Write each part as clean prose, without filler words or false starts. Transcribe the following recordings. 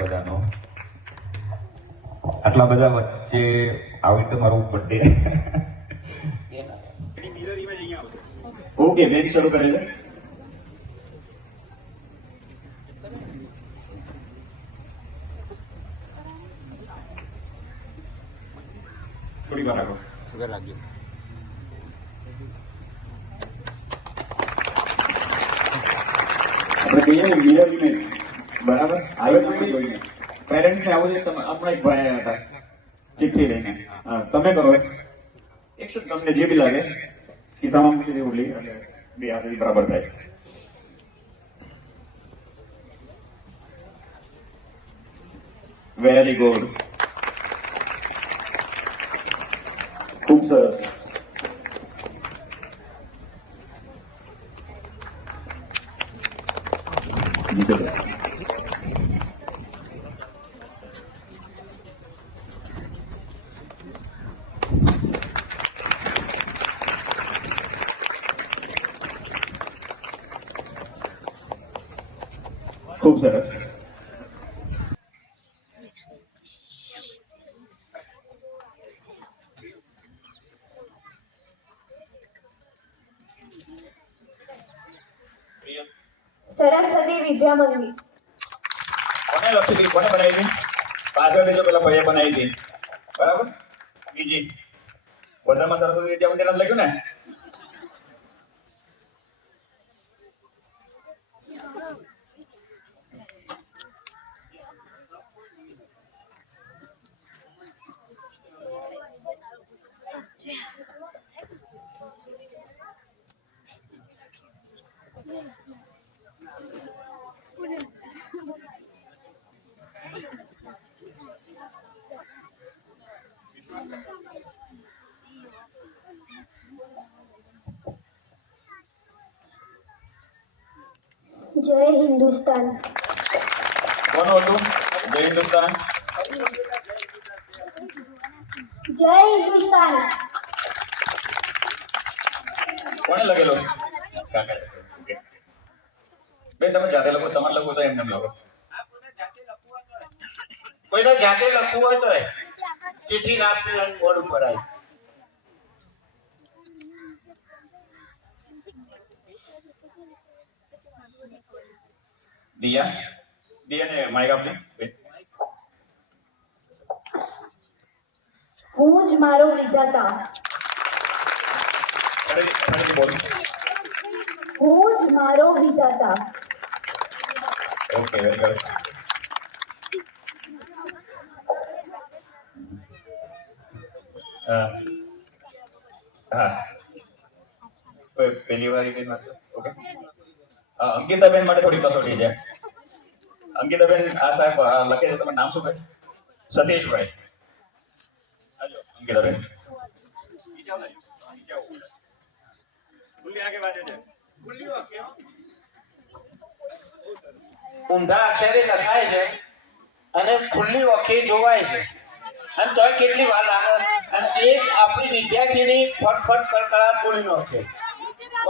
બધાનો. આટલા બધા વચ્ચે આવી રીતે મારું બર્થડે. ઓકે, બેન શરૂ કરે છે. થોડી વાર રાખો. સુગર લાગ્યો. આપણે કહીએ ને મિરર ઇમેજ, બરાબર? આવે તો પેરેન્ટ્સ ને આવું છે. હમણાં એક ભાઈ આવ્યા હતા ચિઠ્ઠી લઈને. તમે કરો એક્શન, તમને જે બી લાગે ખિસ્સામાં મૂકી દેવું લે એટલે બે હાથથી બરાબર થાય. વેરી ગુડ, ખૂબ સરસ. ખૂબ સરસ. સરસ્વતી વિદ્યા મંદિર. કોને લખી હતી? કોને બનાવી હતી? પાછળ જો પેલા ભાઈએ બનાવી હતી, બરાબર? બીજી બધામાં સરસ્વતી વિદ્યા મંદિર જ લખ્યું ને? જય હિન્દુસ્તાન. કોનું હતું? જય હિન્દુસ્તાન. જય હિન્દુસ્તાન. કોને લખેલો? કાકા. ઓકે. બેન તમે જાતે લખો, તમારે લખવું તો એમને લખો. કોઈને જાતે લખવું હોય તો ચિઠ્ઠી નાખી અને બોર્ડ ઉપર આવી. દિયાને માઇક આપજો. હું જ મારો વિધાતા. ફરીથી બોલો. હું જ મારો વિધાતા. Okay, very good. હા, પહેલી વાર બેન વાંચો. ઓકે, અંકિતાબેન માટે થોડી કસોટી છે. અંકિતાબેન, આ સાહેબ લખે છે, તમારું નામ શું કહે? સતીશભાઈ. હાલો અંકિતાબેન. ઊંધા અક્ષરે લખાય છે અને ખુલ્લી ઓખે જોવાય છે, અને તોય કેટલી વાર લાગે. અને એ આપણી વિદ્યાર્થીની ફટફટ કડકડાટ બોલીનો છે.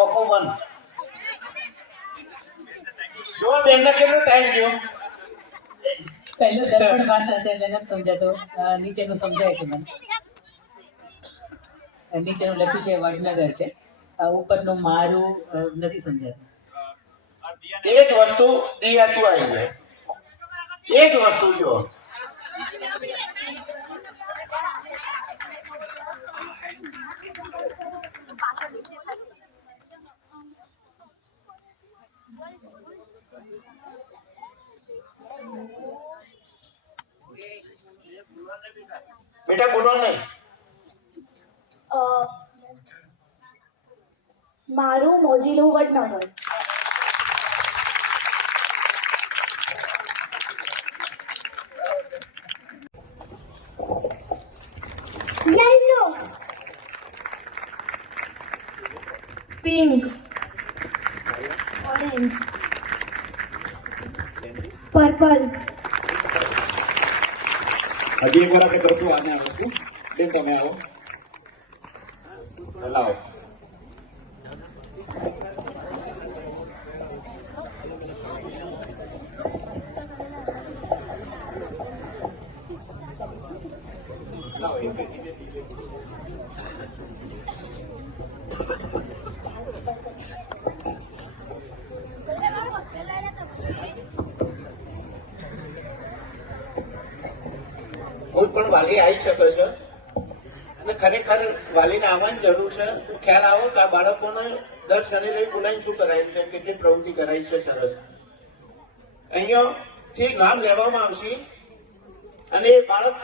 ઓખો બંધ. જો બેનને કેટલો ટાઈમ ગયો. પહેલું દર્પણ ભાષા છે એટલે નથી સમજાતો. નીચેનું સમજાય છે મને. નીચેનું લખ્યું છે વડનગર છે, ઉપરનું મારું નથી સમજાતું. એ જ વસ્તુ દિયાતું આવી જાય. એ જ વસ્તુ જો બેટા બોલો નહીં. મારું મોજીલું Vadnagar. Yellow, pink, orange, purple. હજી એક વાર આપણે કરશું આને આ વસ્તુ. બેન તમે આવો, લાવો. કોઈ પણ વાલી આવી શકે છે અને ખરેખર વાલીને આવવાની જરૂર છે. તો ખ્યાલ આવો કે આ બાળકોને દર શનિ રવિ બોલાવીને શું કરાયું છે, કેટલી પ્રવૃત્તિ કરાઈ છે. સરસ. અહીંયાથી નામ લેવામાં આવશે અને એ બાળક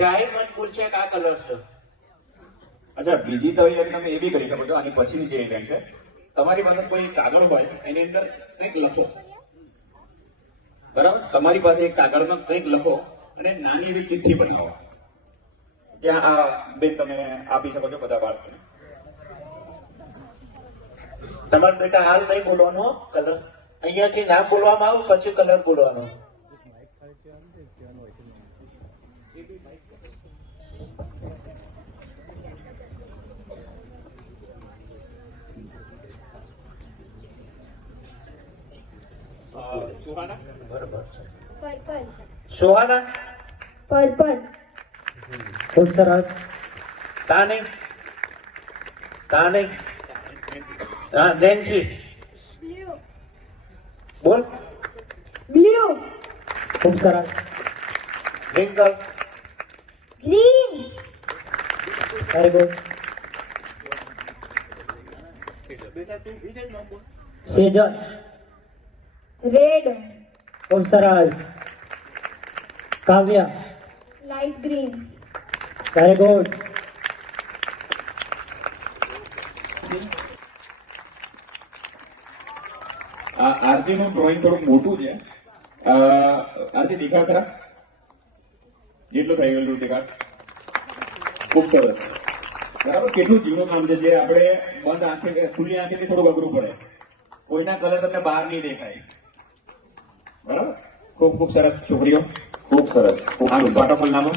જાહેરમાં જ બોલશે કે આ કલર છે. અચ્છા, બીજી તૈયારી તમે એ બી કરી શકો છો. આની પછીની જે ઇવેન્ટ છે, તમારી પાસે કોઈ કાગળ હોય એની અંદર કંઈક લખો. બરાબર, તમારી પાસે એક કાગળમાં કંઈક લખો અને નાની એવી ચિઠ્ઠી બનાવો. ત્યાં આ બેન તમે આપી શકો છો બધા બાળકોને. તમારા બેટા હાલ નહીં બોલવાનો કલર. અહીંયાથી નામ બોલવામાં આવું પછી કલર બોલવાનો. સુહાના, બરાબર છે. પર્પલ સોહાના, પર્પલ ખૂબ સરસ. તાને તાને હા નેન્સી બ્લુ બોલ. બ્લુ ખૂબ સરસ. Twinkle, green very good. Sejal, red ખૂબ સરસ. કાવ્ય, લાઇટ ગ્રીન વેરી ગુડ. આ આરજી નું ડ્રોઈંગ થોડું મોટું છે. આરજી દેખાડ ખરા, જેટલું થઈ ગયેલું દેખાડ. ખૂબ સરસ. બરાબર, કેટલું ઝીણું કામ છે જે આપણે બંધ આંખે ખુલ્લી આંખેથી થોડું અઘરું પડે. કોઈના કલર તમને બહાર નહીં દેખાય. બરાબર, ખૂબ ખૂબ સરસ છોકરીઓ, ખૂબ સરસ. ફટાફટ નામો.